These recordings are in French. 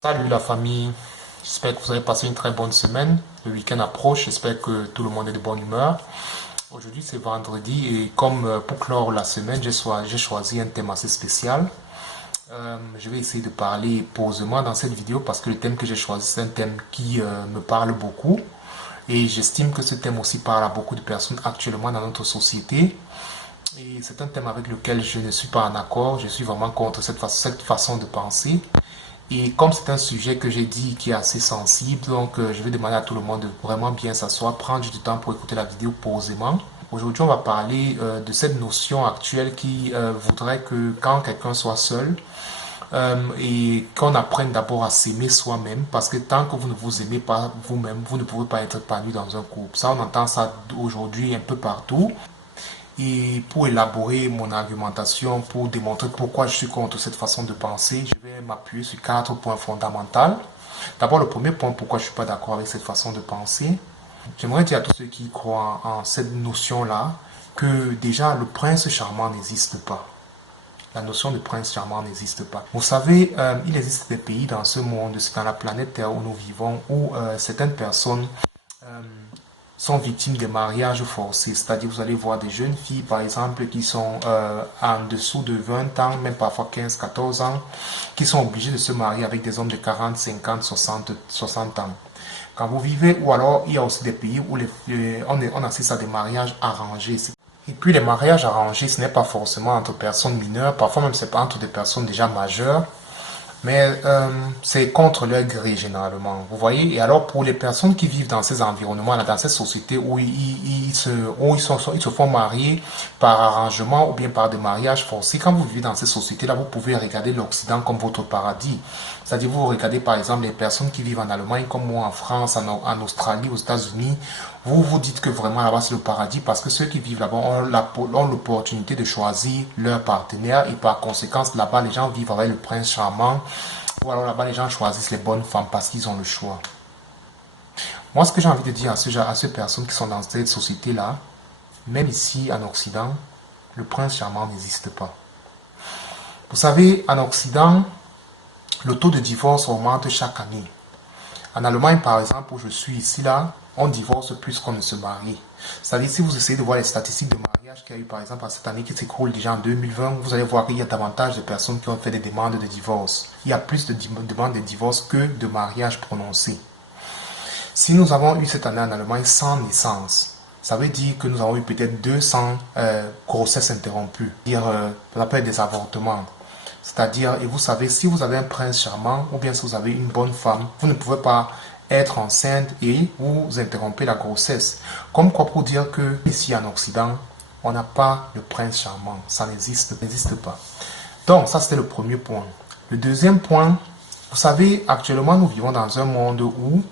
Salut la famille, j'espère que vous avez passé une très bonne semaine. Le week-end approche, j'espère que tout le monde est de bonne humeur. Aujourd'hui c'est vendredi et comme pour clore la semaine, j'ai choisi un thème assez spécial. Je vais essayer de parler posément dans cette vidéo parce que le thème que j'ai choisi c'est un thème qui me parle beaucoup. Et j'estime que ce thème aussi parle à beaucoup de personnes actuellement dans notre société. Et c'est un thème avec lequel je ne suis pas en accord, je suis vraiment contre cette façon de penser. Et comme c'est un sujet que j'ai dit qui est assez sensible, donc je vais demander à tout le monde de vraiment bien s'asseoir, prendre du temps pour écouter la vidéo posément. Aujourd'hui, on va parler de cette notion actuelle qui voudrait que quand quelqu'un soit seul, et qu'on apprenne d'abord à s'aimer soi-même, parce que tant que vous ne vous aimez pas vous-même, vous ne pouvez pas être épanoui dans un couple. Ça, on entend ça aujourd'hui un peu partout. Et pour élaborer mon argumentation, pour démontrer pourquoi je suis contre cette façon de penser, je vais m'appuyer sur 4 points fondamentaux. D'abord, le premier point, pourquoi je ne suis pas d'accord avec cette façon de penser. J'aimerais dire à tous ceux qui croient en cette notion-là que déjà le prince charmant n'existe pas. La notion de prince charmant n'existe pas. Vous savez, il existe des pays dans ce monde, c'est dans la planète Terre où nous vivons, où certaines personnes euh, sont victimes des mariages forcés. C'est-à-dire, vous allez voir des jeunes filles, par exemple, qui sont en dessous de 20 ans, même parfois 15, 14 ans, qui sont obligées de se marier avec des hommes de 40, 50, 60 ans. Quand vous vivez, ou alors il y a aussi des pays où on assiste à des mariages arrangés. Et puis les mariages arrangés, ce n'est pas forcément entre personnes mineures, parfois même c'est pas entre des personnes déjà majeures. Mais c'est contre leur gré généralement. Vous voyez. Et alors pour les personnes qui vivent dans ces environnements-là, dans ces sociétés où ils se font marier par arrangement ou bien par des mariages forcés, quand vous vivez dans ces sociétés-là, vous pouvez regarder l'Occident comme votre paradis. C'est-à-dire vous regardez par exemple les personnes qui vivent en Allemagne comme moi en France, en Australie, aux États-Unis. Vous vous dites que vraiment là-bas c'est le paradis parce que ceux qui vivent là-bas ont l'opportunité de choisir leur partenaire et par conséquent là-bas les gens vivent avec le prince charmant ou alors là-bas les gens choisissent les bonnes femmes parce qu'ils ont le choix. Moi ce que j'ai envie de dire à ces personnes qui sont dans cette société-là, même ici en Occident, le prince charmant n'existe pas. Vous savez, en Occident, le taux de divorce augmente chaque année. En Allemagne, par exemple, où je suis ici, là, on divorce plus qu'on ne se marie. C'est-à-dire, si vous essayez de voir les statistiques de mariage qu'il y a eu, par exemple, à cette année qui s'écoule déjà en 2020, vous allez voir qu'il y a davantage de personnes qui ont fait des demandes de divorce. Il y a plus de demandes de divorce que de mariages prononcés. Si nous avons eu cette année en Allemagne 100 naissances, ça veut dire que nous avons eu peut-être 200 grossesses interrompues, c'est-à-dire ça peut être des avortements. C'est-à-dire, et vous savez, si vous avez un prince charmant ou bien si vous avez une bonne femme, vous ne pouvez pas être enceinte et vous interrompez la grossesse. Comme quoi pour dire que ici en Occident, on n'a pas le prince charmant. Ça n'existe pas. Donc, ça c'était le premier point. Le deuxième point, vous savez, actuellement nous vivons dans un monde où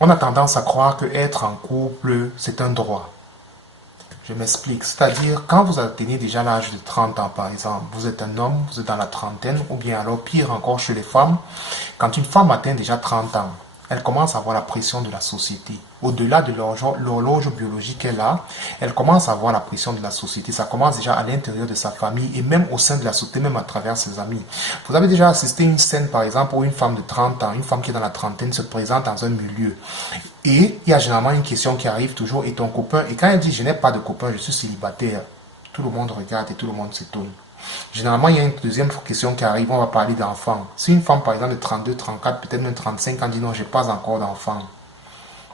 on a tendance à croire que être en couple, c'est un droit. Je m'explique. C'est-à-dire, quand vous atteignez déjà l'âge de 30 ans, par exemple, vous êtes un homme, vous êtes dans la trentaine, ou bien alors pire encore chez les femmes, quand une femme atteint déjà 30 ans, elle commence à avoir la pression de la société. Au-delà de l'horloge biologique qu'elle a, elle commence à avoir la pression de la société. Ça commence déjà à l'intérieur de sa famille et même au sein de la société, même à travers ses amis. Vous avez déjà assisté à une scène, par exemple, où une femme de 30 ans, une femme qui est dans la trentaine, se présente dans un milieu. Et il y a généralement une question qui arrive toujours, et ton copain, et quand elle dit je n'ai pas de copain, je suis célibataire, tout le monde regarde et tout le monde s'étonne. Généralement, il y a une deuxième question qui arrive, on va parler d'enfants. Si une femme, par exemple, de 32, 34, peut-être même 35 ans, dit non, je n'ai pas encore d'enfant.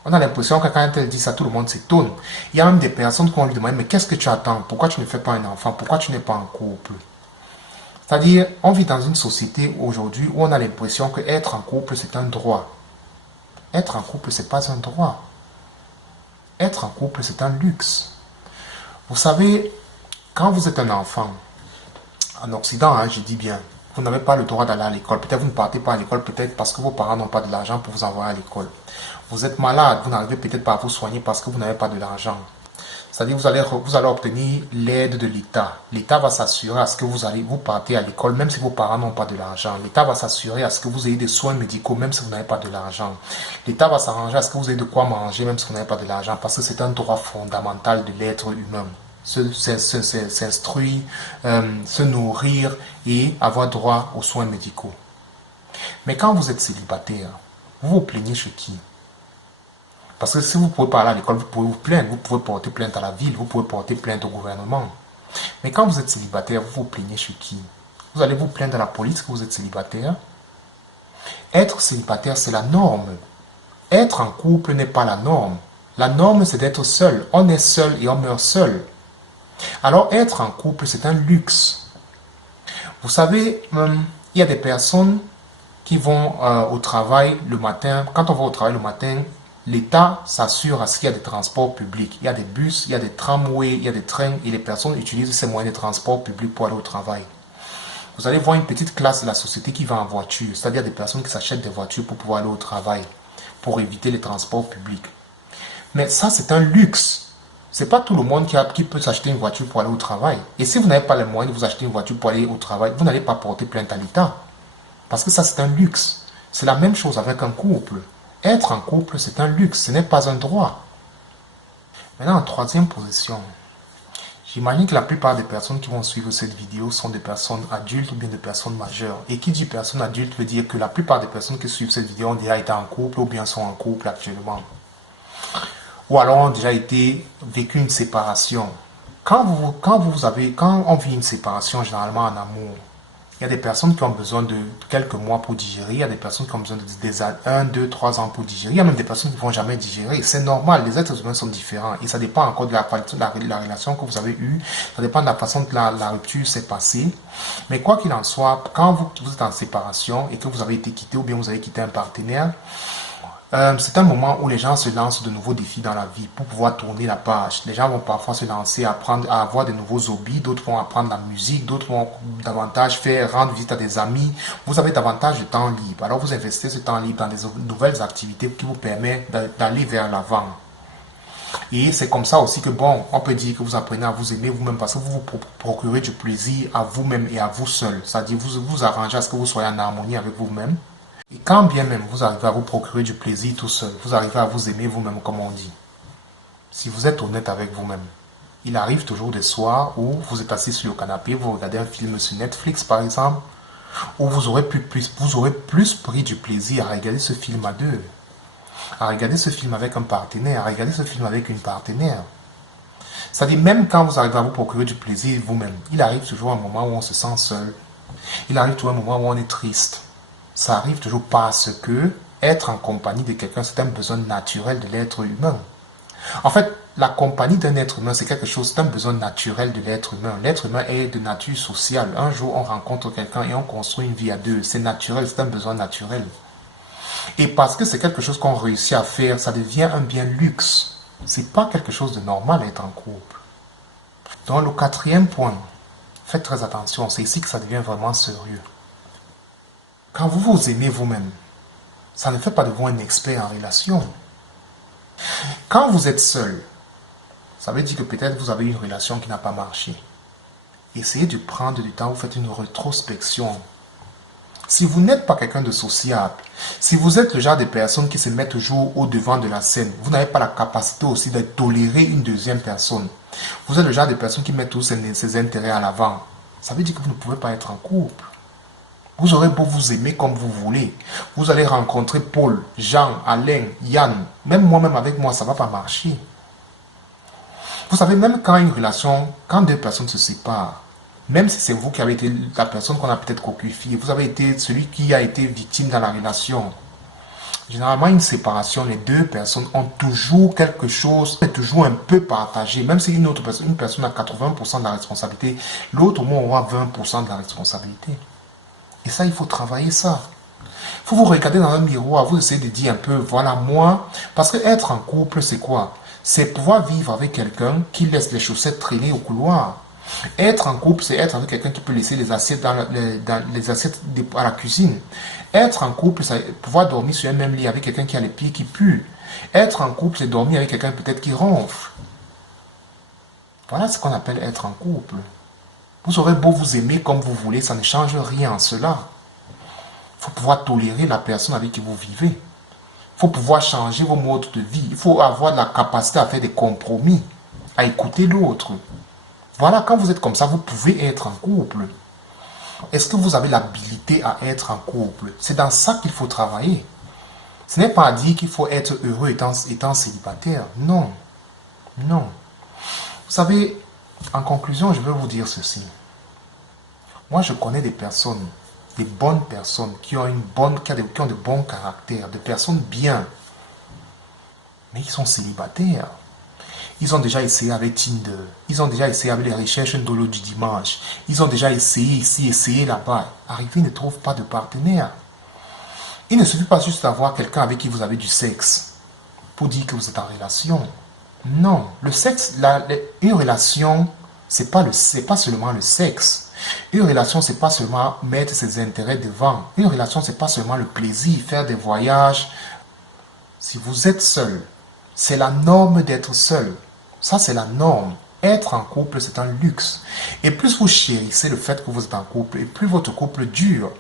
On a l'impression que quand elle dit ça, tout le monde s'étonne. Il y a même des personnes qui vont lui demander, mais qu'est-ce que tu attends? Pourquoi tu ne fais pas un enfant? Pourquoi tu n'es pas en couple? C'est-à-dire, on vit dans une société aujourd'hui où on a l'impression que être en couple, c'est un droit. Être en couple, c'est pas un droit. Être en couple, c'est un luxe. Vous savez, quand vous êtes un enfant, en Occident, hein, je dis bien, vous n'avez pas le droit d'aller à l'école. Peut-être vous ne partez pas à l'école, peut-être parce que vos parents n'ont pas de l'argent pour vous envoyer à l'école. Vous êtes malade, vous n'arrivez peut-être pas à vous soigner parce que vous n'avez pas de l'argent. C'est-à-dire vous allez obtenir l'aide de l'État. L'État va s'assurer à ce que vous partez à l'école, même si vos parents n'ont pas de l'argent. L'État va s'assurer à ce que vous ayez des soins médicaux, même si vous n'avez pas de l'argent. L'État va s'arranger à ce que vous ayez de quoi manger, même si vous n'avez pas de l'argent, parce que c'est un droit fondamental de l'être humain. S'instruire, se nourrir et avoir droit aux soins médicaux. Mais quand vous êtes célibataire, vous vous plaignez chez qui? Parce que si vous pouvez pas aller à l'école, vous pouvez vous plaindre, vous pouvez porter plainte à la ville, vous pouvez porter plainte au gouvernement. Mais quand vous êtes célibataire, vous vous plaignez chez qui? Vous allez vous plaindre à la police que vous êtes célibataire. Être célibataire, c'est la norme. Être en couple n'est pas la norme. La norme, c'est d'être seul. On est seul et on meurt seul. Alors, être en couple, c'est un luxe. Vous savez, il y a des personnes qui vont au travail le matin. Quand on va au travail le matin, l'État s'assure à ce qu'il y a des transports publics. Il y a des bus, il y a des tramways, il y a des trains et les personnes utilisent ces moyens de transport public pour aller au travail. Vous allez voir une petite classe de la société qui va en voiture, c'est-à-dire des personnes qui s'achètent des voitures pour pouvoir aller au travail, pour éviter les transports publics. Mais ça, c'est un luxe. C'est pas tout le monde qui peut s'acheter une voiture pour aller au travail. Et si vous n'avez pas les moyens de vous acheter une voiture pour aller au travail, vous n'allez pas porter plainte à l'État. Parce que ça, c'est un luxe. C'est la même chose avec un couple. Être en couple, c'est un luxe, ce n'est pas un droit. Maintenant, en troisième position, j'imagine que la plupart des personnes qui vont suivre cette vidéo sont des personnes adultes ou bien des personnes majeures. Et qui dit personne adulte veut dire que la plupart des personnes qui suivent cette vidéo ont déjà été en couple ou bien sont en couple actuellement. Ou alors ont déjà vécu une séparation. Quand on vit une séparation, généralement en amour, il y a des personnes qui ont besoin de quelques mois pour digérer, il y a des personnes qui ont besoin de 1, 2, 3 ans pour digérer, il y a même des personnes qui ne vont jamais digérer. C'est normal, les êtres humains sont différents et ça dépend encore de la relation que vous avez eue, ça dépend de la façon que la rupture s'est passée. Mais quoi qu'il en soit, quand vous êtes en séparation et que vous avez été quitté ou bien vous avez quitté un partenaire, c'est un moment où les gens se lancent de nouveaux défis dans la vie pour pouvoir tourner la page. Les gens vont parfois se lancer à avoir de nouveaux hobbies, d'autres vont apprendre la musique, d'autres vont davantage rendre visite à des amis. Vous avez davantage de temps libre. Alors vous investissez ce temps libre dans des nouvelles activités qui vous permettent d'aller vers l'avant. Et c'est comme ça aussi que, bon, on peut dire que vous apprenez à vous aimer vous-même parce que vous vous procurez du plaisir à vous-même et à vous seul. C'est-à-dire vous vous arrangez à ce que vous soyez en harmonie avec vous-même. Et quand bien même vous arrivez à vous procurer du plaisir tout seul, vous arrivez à vous aimer vous-même comme on dit. Si vous êtes honnête avec vous-même, il arrive toujours des soirs où vous êtes assis sur le canapé, vous regardez un film sur Netflix par exemple, où vous aurez plus pris du plaisir à regarder ce film à deux, à regarder ce film avec un partenaire, à regarder ce film avec une partenaire. C'est-à-dire même quand vous arrivez à vous procurer du plaisir vous-même, il arrive toujours un moment où on se sent seul. Il arrive toujours un moment où on est triste. Ça arrive toujours parce que être en compagnie de quelqu'un, c'est un besoin naturel de l'être humain. En fait, la compagnie d'un être humain, c'est quelque chose, c'est un besoin naturel de l'être humain. L'être humain est de nature sociale. Un jour, on rencontre quelqu'un et on construit une vie à deux. C'est naturel, c'est un besoin naturel. Et parce que c'est quelque chose qu'on réussit à faire, ça devient un bien luxe. C'est pas quelque chose de normal d'être en couple. Donc le quatrième point, faites très attention, c'est ici que ça devient vraiment sérieux. Quand vous vous aimez vous-même, ça ne fait pas de vous un expert en relation. Quand vous êtes seul, ça veut dire que peut-être vous avez une relation qui n'a pas marché. Essayez de prendre du temps, vous faites une rétrospection. Si vous n'êtes pas quelqu'un de sociable, si vous êtes le genre de personne qui se met toujours au devant de la scène, vous n'avez pas la capacité aussi de tolérer une deuxième personne. Vous êtes le genre de personne qui met tous ses intérêts à l'avant. Ça veut dire que vous ne pouvez pas être en couple. Vous aurez beau vous aimer comme vous voulez. Vous allez rencontrer Paul, Jean, Alain, Yann. Même moi-même avec moi, ça ne va pas marcher. Vous savez, même quand une relation, quand deux personnes se séparent, même si c'est vous qui avez été la personne qu'on a peut-être cocufiée, vous avez été celui qui a été victime dans la relation. Généralement, une séparation, les deux personnes ont toujours quelque chose, toujours un peu partagé. Même si une personne a 80% de la responsabilité, l'autre au moins aura 20% de la responsabilité. Et ça, il faut travailler ça. Il faut vous regarder dans un miroir, vous essayez de dire un peu, voilà moi. Parce que être en couple, c'est quoi? C'est pouvoir vivre avec quelqu'un qui laisse les chaussettes traîner au couloir. Être en couple, c'est être avec quelqu'un qui peut laisser les assiettes dans les assiettes à la cuisine. Être en couple, c'est pouvoir dormir sur un même lit avec quelqu'un qui a les pieds qui puent. Être en couple, c'est dormir avec quelqu'un peut-être qui ronfle. Voilà ce qu'on appelle être en couple. Vous aurez beau vous aimer comme vous voulez, ça ne change rien en cela. Il faut pouvoir tolérer la personne avec qui vous vivez. Il faut pouvoir changer vos modes de vie. Il faut avoir la capacité à faire des compromis, à écouter l'autre. Voilà, quand vous êtes comme ça, vous pouvez être en couple. Est-ce que vous avez l'habilité à être en couple? C'est dans ça qu'il faut travailler. Ce n'est pas à dire qu'il faut être heureux étant célibataire. Non, non. Vous savez, en conclusion, je vais vous dire ceci. Moi, je connais des personnes, des bonnes personnes qui ont qui ont de bons caractères, des personnes bien, mais ils sont célibataires. Ils ont déjà essayé avec Tinder, ils ont déjà essayé avec les recherches de l'eau du dimanche, ils ont déjà essayé ici, essayé là-bas. Arrivé, ils ne trouvent pas de partenaire. Il ne suffit pas juste d'avoir quelqu'un avec qui vous avez du sexe pour dire que vous êtes en relation. Non, le sexe, une relation, c'est pas seulement le sexe. Une relation, c'est pas seulement mettre ses intérêts devant. Une relation, c'est pas seulement le plaisir, faire des voyages. Si vous êtes seul, c'est la norme d'être seul. Ça, c'est la norme. Être en couple, c'est un luxe. Et plus vous chérissez le fait que vous êtes en couple, et plus votre couple dure.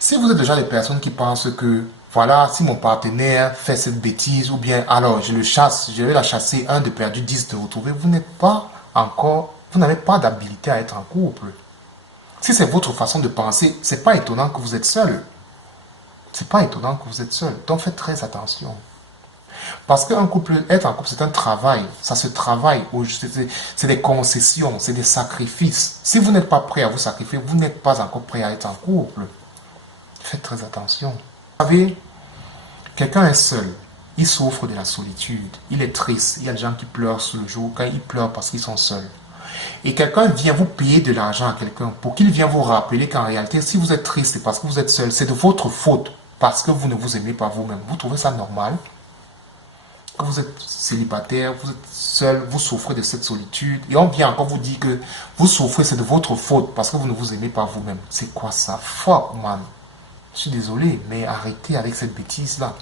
Si vous êtes déjà des personnes qui pensent que, voilà, si mon partenaire fait cette bêtise, ou bien alors je le chasse, je vais la chasser, un de perdu, 10 de retrouver, vous n'êtes pas encore, vous n'avez pas d'habilité à être en couple. Si c'est votre façon de penser, c'est pas étonnant que vous êtes seul. C'est pas étonnant que vous êtes seul. Donc faites très attention. Parce qu'un couple, être en couple, c'est un travail. Ça se travaille. C'est des concessions, c'est des sacrifices. Si vous n'êtes pas prêt à vous sacrifier, vous n'êtes pas encore prêt à être en couple. Faites très attention. Vous savez, quelqu'un est seul. Il souffre de la solitude. Il est triste. Il y a des gens qui pleurent sous le jour quand ils pleurent parce qu'ils sont seuls. Et quelqu'un vient vous payer de l'argent à quelqu'un pour qu'il vienne vous rappeler qu'en réalité, si vous êtes triste parce que vous êtes seul, c'est de votre faute parce que vous ne vous aimez pas vous-même. Vous trouvez ça normal? Que vous êtes célibataire, vous êtes seul, vous souffrez de cette solitude, et on vient encore vous dire que vous souffrez, c'est de votre faute, parce que vous ne vous aimez pas vous-même. C'est quoi ça? Fuck, man. Je suis désolé, mais arrêtez avec cette bêtise-là.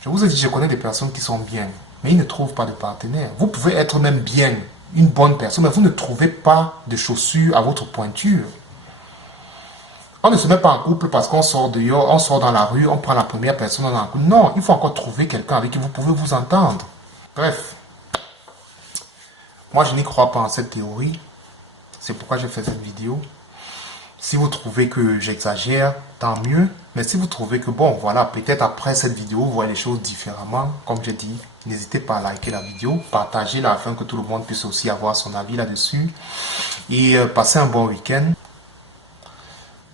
Je vous ai dit, je connais des personnes qui sont bien, mais ils ne trouvent pas de partenaire. Vous pouvez être même bien, une bonne personne, mais vous ne trouvez pas de chaussures à votre pointure. On ne se met pas en couple parce qu'on sort dehors, on sort dans la rue, on prend la première personne dans la couple. Non, il faut encore trouver quelqu'un avec qui vous pouvez vous entendre. Bref, moi je n'y crois pas en cette théorie. C'est pourquoi j'ai fait cette vidéo. Si vous trouvez que j'exagère, tant mieux. Mais si vous trouvez que bon, voilà, peut-être après cette vidéo, vous voyez les choses différemment, comme j'ai dit, n'hésitez pas à liker la vidéo, partagez-la afin que tout le monde puisse aussi avoir son avis là-dessus. Et passez un bon week-end.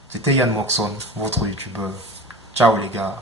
C'était Yann Moxon, votre youtubeur. Ciao les gars.